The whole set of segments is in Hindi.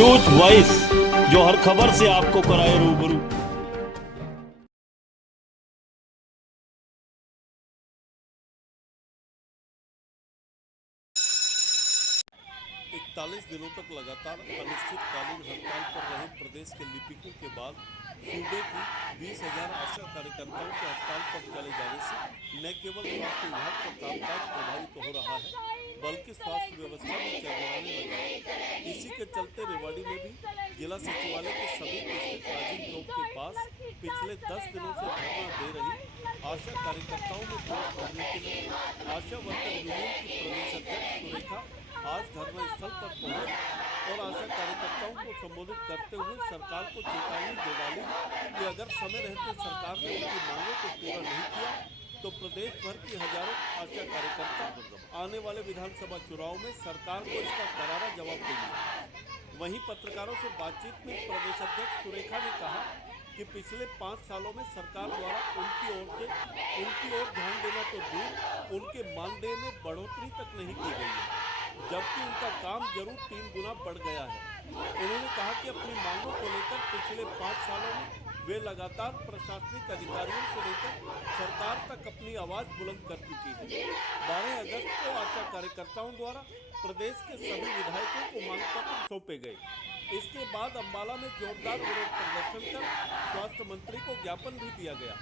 न्यूज वॉइस, जो हर खबर से आपको कराए रूबरू। 41 दिनों तक लगातार अनिश्चितकालीन हड़ताल पर रहे प्रदेश के लिपिकों के बाद सूबे की 20,000 आशा कार्यकर्ताओं के हड़ताल पर चले जाने से न केवल स्वास्थ्य विभाग का कामकाज प्रभावित हो रहा है, बल्कि स्वास्थ्य व्यवस्था भी चरमराने लगी है। इसी के चलते रेवाड़ी में भी जिला सचिवालय के सभी स्थित राजीव चौक के पास पिछले 10 दिनों से धरना दे रही आशा कार्यकर्ताओं में जोश भरने के लिए आशा वर्कर यूनियन की प्रदेश अध्यक्ष सुरेखा आज धरना स्थल पर पहुंची और आशा कार्यकर्ताओं को संबोधित करते हुए सरकार को चेतावनी दे डाली कि अगर समय रहते सरकार ने उनकी मांगों को पूरा नहीं किया तो प्रदेश भर की हजारों आशा कार्यकर्ता आने वाले विधानसभा चुनाव में सरकार को इसका करारा जवाब देंगे। वहीं पत्रकारों से बातचीत में प्रदेश अध्यक्ष सुरेखा ने कहा कि पिछले 5 सालों में सरकार द्वारा उनकी ओर ध्यान देना तो दूर, उनके मानदेय में बढ़ोतरी तक नहीं की गई है, जबकि उनका काम जरूर 3 गुना बढ़ गया है। उन्होंने कहा कि अपनी मांगों को लेकर पिछले 5 सालों में वे लगातार प्रशासनिक अधिकारियों से लेकर सरकार तक अपनी आवाज बुलंद कर चुकी है। 12 अगस्त को आशा कार्यकर्ताओं द्वारा प्रदेश के सभी विधायकों को मांग पत्र सौंपे गए। इसके बाद अंबाला में जोरदार विरोध प्रदर्शन कर स्वास्थ्य मंत्री को ज्ञापन भी दिया गया,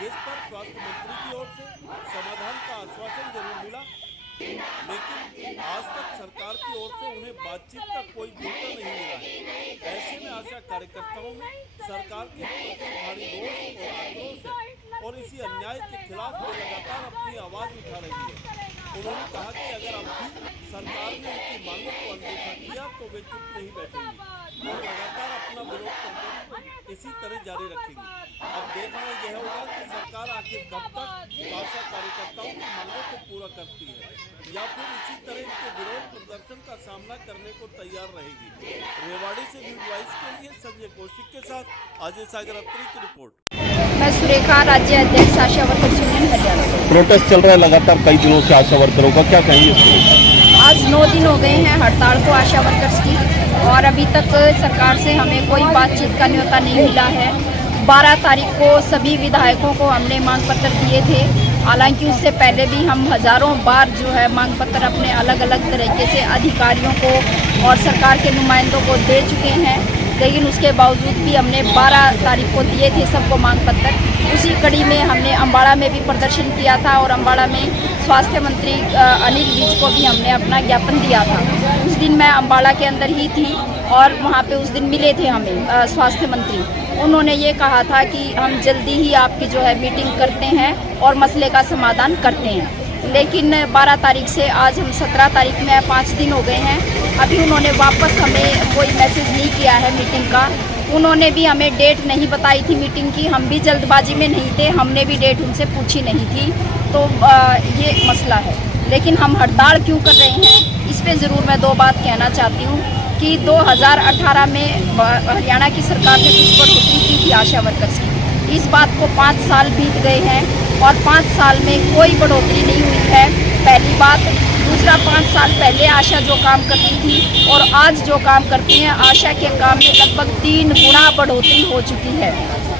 जिस पर स्वास्थ्य मंत्री की ओर से समाधान का आश्वासन जरूर मिला, लेकिन आज तक सरकार की ओर से उन्हें बातचीत का कोई मौका नहीं मिला है। ऐसे में आशा कार्यकर्ताओं में सरकार के प्रति भारी रोष और आक्रोश है और इसी अन्याय के खिलाफ वे लगातार अपनी आवाज उठा रही है। उन्होंने कहा कि अगर अब भी सरकार ने उनकी मांगों को अनदेखा किया तो वे चुप नहीं बैठेंगे और लगातार अपना विरोध प्रदर्शन इसी तरह जारी रखेंगे। अब देखना यह होगा कि सरकार आखिर कब तक आशा कार्यकर्ताओं की मांगों को पूरा करती है या फिर इसी तरह इनके विरोध प्रदर्शन का सामना करने को तैयार रहेगी। रेवाड़ी से न्यूज वॉइस के लिए संजय कौशिक के साथ अजय सागर अत्री की रिपोर्ट। मैं सुरेखा, राज्य अध्यक्ष आशा वर्कर्स यूनियन हरियाणा। प्रोटेस्ट चल रहा है लगातार कई दिनों से आशा वर्करों का, क्या कहेंगे? आज 9 दिन हो गए हैं हड़ताल को आशा वर्कर्स की और अभी तक सरकार से हमें कोई बातचीत का न्योता नहीं मिला है। 12 तारीख को सभी विधायकों को हमने मांग पत्र दिए थे, हालांकि उससे पहले भी हम हजारों बार जो है मांग पत्र अपने अलग अलग तरीके से अधिकारियों को और सरकार के नुमाइंदों को दे चुके हैं, लेकिन उसके बावजूद भी हमने 12 तारीख को दिए थे सबको मांग पत्र। उसी कड़ी में हमने अम्बाड़ा में भी प्रदर्शन किया था और अम्बाड़ा में स्वास्थ्य मंत्री अनिल विज को भी हमने अपना ज्ञापन दिया था। उस दिन मैं अम्बाड़ा के अंदर ही थी और वहाँ पे उस दिन मिले थे हमें स्वास्थ्य मंत्री। उन्होंने ये कहा था कि हम जल्दी ही आपकी जो है मीटिंग करते हैं और मसले का समाधान करते हैं, लेकिन 12 तारीख से आज हम 17 तारीख में 5 दिन हो गए हैं, अभी उन्होंने वापस हमें कोई मैसेज नहीं किया है मीटिंग का। उन्होंने भी हमें डेट नहीं बताई थी मीटिंग की, हम भी जल्दबाजी में नहीं थे, हमने भी डेट उनसे पूछी नहीं थी, तो ये मसला है। लेकिन हम हड़ताल क्यों कर रहे हैं, इस पर ज़रूर मैं 2 बात कहना चाहती हूँ कि 2018 में हरियाणा की सरकार ने कुछ बढ़ोतरी की थी आशा वर्कर्स की। इस बात को 5 साल बीत गए हैं और 5 साल में कोई बढ़ोतरी नहीं हुई है, पहली बात। दूसरा, 5 साल पहले आशा जो काम करती थी और आज जो काम करती हैं, आशा के काम में लगभग 3 गुना बढ़ोतरी हो चुकी है।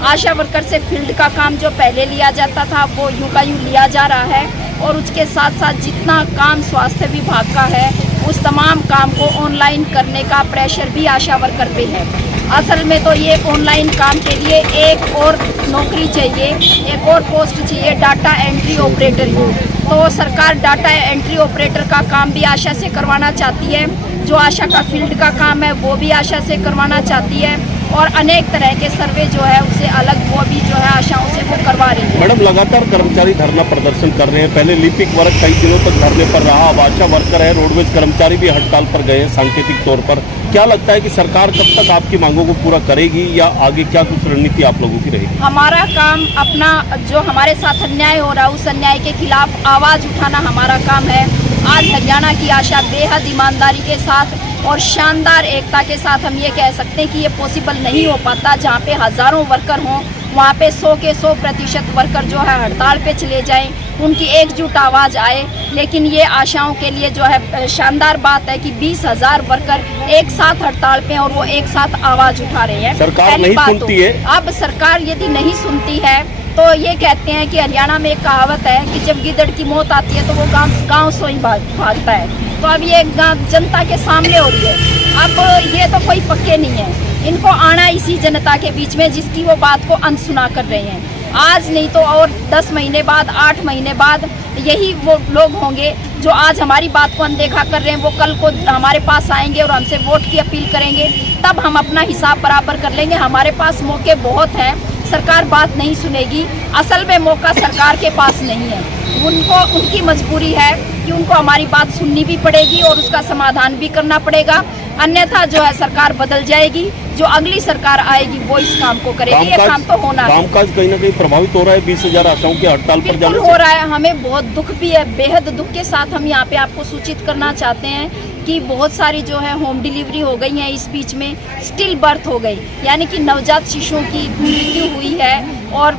आशा वर्कर से फील्ड का काम जो पहले लिया जाता था वो यूं का यूं लिया जा रहा है और उसके साथ साथ जितना काम स्वास्थ्य विभाग का है उस तमाम काम को ऑनलाइन करने का प्रेशर भी आशा वर्कर पे है। असल में तो ये ऑनलाइन काम के लिए एक और नौकरी चाहिए, एक और पोस्ट चाहिए, डाटा एंट्री ऑपरेटर की। तो सरकार डाटा एंट्री ऑपरेटर का काम भी आशा से करवाना चाहती है, जो आशा का फील्ड का काम है वो भी आशा से करवाना चाहती है और अनेक तरह के सर्वे जो है उससे अलग वो भी जो है आशाओं से वो करवा रही है। मैडम, लगातार कर्मचारी धरना प्रदर्शन कर रहे हैं, पहले लिपिक वर्ग कई दिनों तक धरने पर रहा, अब आशा वर्कर है, रोडवेज कर्मचारी भी हड़ताल पर गए हैं सांकेतिक तौर पर। क्या लगता है कि सरकार कब तक आपकी मांगों को पूरा करेगी या आगे क्या कुछ रणनीति आप लोगों की रहेगी? हमारा काम अपना जो हमारे साथ अन्याय हो रहा है उस अन्याय के खिलाफ आवाज उठाना हमारा काम है आज हरियाणा की आशा बेहद ईमानदारी के साथ और शानदार एकता के साथ हम ये कह सकते हैं कि ये पॉसिबल नहीं हो पाता। जहाँ पे हज़ारों वर्कर हों वहाँ पे 100 के 100% वर्कर जो है हड़ताल पे चले जाएं, उनकी एकजुट आवाज़ आए। लेकिन ये आशाओं के लिए जो है शानदार बात है कि 20,000 वर्कर एक साथ हड़ताल पे और वो एक साथ आवाज़ उठा रहे हैं। सरकार नहीं सुनती है। अब सरकार यदि नहीं सुनती है तो ये कहते हैं कि हरियाणा में एक कहावत है कि जब गिद्दड़ की मौत आती है तो वो गाँव से ही भागता है। तो अब ये जनता के सामने हो रही है। अब ये तो कोई पक्के नहीं है, इनको आना इसी जनता के बीच में जिसकी वो बात को अनसुना कर रहे हैं। आज नहीं तो और 10 महीने बाद, 8 महीने बाद यही वो लोग होंगे जो आज हमारी बात को अनदेखा कर रहे हैं, वो कल को हमारे पास आएंगे और हमसे वोट की अपील करेंगे। तब हम अपना हिसाब बराबर कर लेंगे। हमारे पास मौके बहुत हैं, सरकार बात नहीं सुनेगी। असल में मौका सरकार के पास नहीं है, उनकी मजबूरी है कि उनको हमारी बात सुननी भी पड़ेगी और उसका समाधान भी करना पड़ेगा। अन्यथा जो है सरकार बदल जाएगी, जो अगली सरकार आएगी वो इस काम को करेगी। ये काम तो होना है। कामकाज कहीं ना कहीं प्रभावित हो रहा है 20,000 आशाओं की हड़ताल पर जाने हो रहा है। हमें बहुत दुख भी है, बेहद दुख के साथ हम यहाँ पे आपको सूचित करना चाहते हैं कि बहुत सारी जो है होम डिलीवरी हो गई है। इस बीच में स्टिल बर्थ हो गई, यानी कि नवजात शिशुओं की मृत्यु हुई है और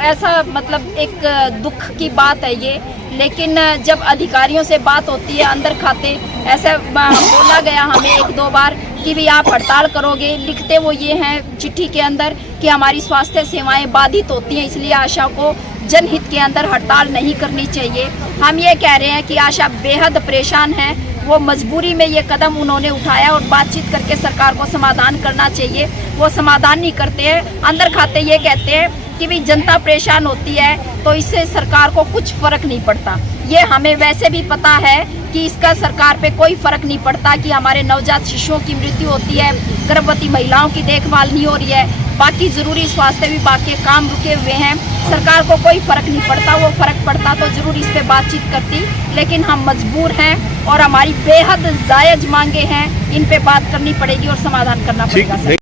ऐसा मतलब एक दुख की बात है ये। लेकिन जब अधिकारियों से बात होती है अंदर खाते, ऐसे बोला गया हमें 1-2 बार कि भी आप हड़ताल करोगे, लिखते वो ये हैं चिट्ठी के अंदर कि हमारी स्वास्थ्य सेवाएं बाधित होती हैं, इसलिए आशा को जनहित के अंदर हड़ताल नहीं करनी चाहिए। हम ये कह रहे हैं कि आशा बेहद परेशान है, वो मजबूरी में ये कदम उन्होंने उठाया और बातचीत करके सरकार को समाधान करना चाहिए। वो समाधान नहीं करते हैं, अंदर खाते ये कहते हैं कि भी जनता परेशान होती है तो इससे सरकार को कुछ फर्क नहीं पड़ता। ये हमें वैसे भी पता है कि इसका सरकार पे कोई फर्क नहीं पड़ता कि हमारे नवजात शिशुओं की मृत्यु होती है, गर्भवती महिलाओं की देखभाल नहीं हो रही है, बाकी ज़रूरी स्वास्थ्य विभाग के काम रुके हुए हैं। सरकार को कोई फर्क नहीं पड़ता। वो फर्क पड़ता तो ज़रूर इस पे बातचीत करती, लेकिन हम मजबूर हैं और हमारी बेहद जायज़ मांगे हैं, इन पे बात करनी पड़ेगी और समाधान करना पड़ेगा।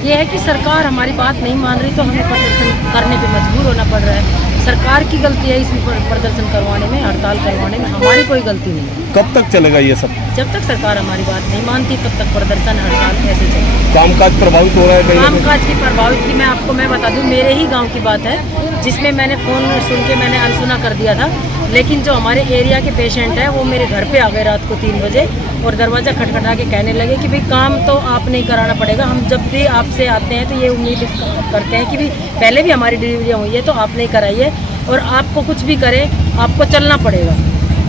ये है कि सरकार हमारी बात नहीं मान रही तो हमें प्रदर्शन करने पे मजबूर होना पड़ रहा है। सरकार की गलती है इसमें प्रदर्शन करवाने में, हड़ताल करवाने में, हमारी कोई गलती नहीं है। कब तक चलेगा ये सब? जब तक सरकार हमारी बात नहीं मानती तब तक प्रदर्शन हड़ताल कैसे चलेगा। कामकाज प्रभावित हो रहा है कहीं? कामकाज की प्रभावित की मैं बता दूं, मेरे ही गाँव की बात है जिसमें मैंने फ़ोन सुन के मैंने अनसुना कर दिया था। लेकिन जो हमारे एरिया के पेशेंट हैं वो मेरे घर पे आ गए रात को 3 बजे और दरवाज़ा खटखटा के कहने लगे कि भाई काम तो आप नहीं कराना पड़ेगा, हम जब भी आपसे आते हैं तो ये उम्मीद करते हैं कि भाई पहले भी हमारी डिलीवरियाँ हुई है तो आप नहीं कराइए और आपको कुछ भी करें आपको चलना पड़ेगा।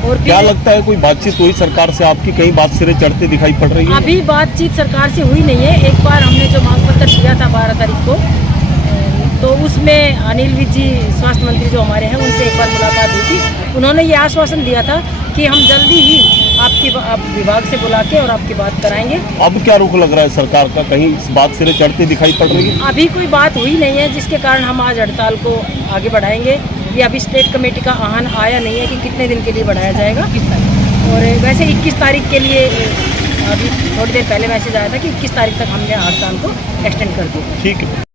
और क्या लगता है कोई बातचीत हुई सरकार से आपकी? कहीं बात सिरे चढ़ते दिखाई पड़ रही है? अभी बातचीत सरकार से हुई नहीं है। एक बार हमने जो मांग पत्र दिया था 12 तारीख को, तो उसमें अनिल विज जी स्वास्थ्य मंत्री जो हमारे हैं उनसे एक बार मुलाकात हुई थी। उन्होंने ये आश्वासन दिया था कि हम जल्दी ही आप विभाग से बुला के और आपकी बात कराएंगे। अब क्या रुख लग रहा है सरकार का? कहीं इस बात सिरे चढ़ते दिखाई पड़ रही है? अभी कोई बात हुई नहीं है जिसके कारण हम आज हड़ताल को आगे बढ़ाएंगे। ये अभी स्टेट कमेटी का आह्वान आया नहीं है कि कितने दिन के लिए बढ़ाया जाएगा। और वैसे 21 तारीख के लिए अभी थोड़ी देर पहले मैसेज आया था कि 21 तारीख तक हमने हड़ताल को एक्सटेंड कर दिया। ठीक है।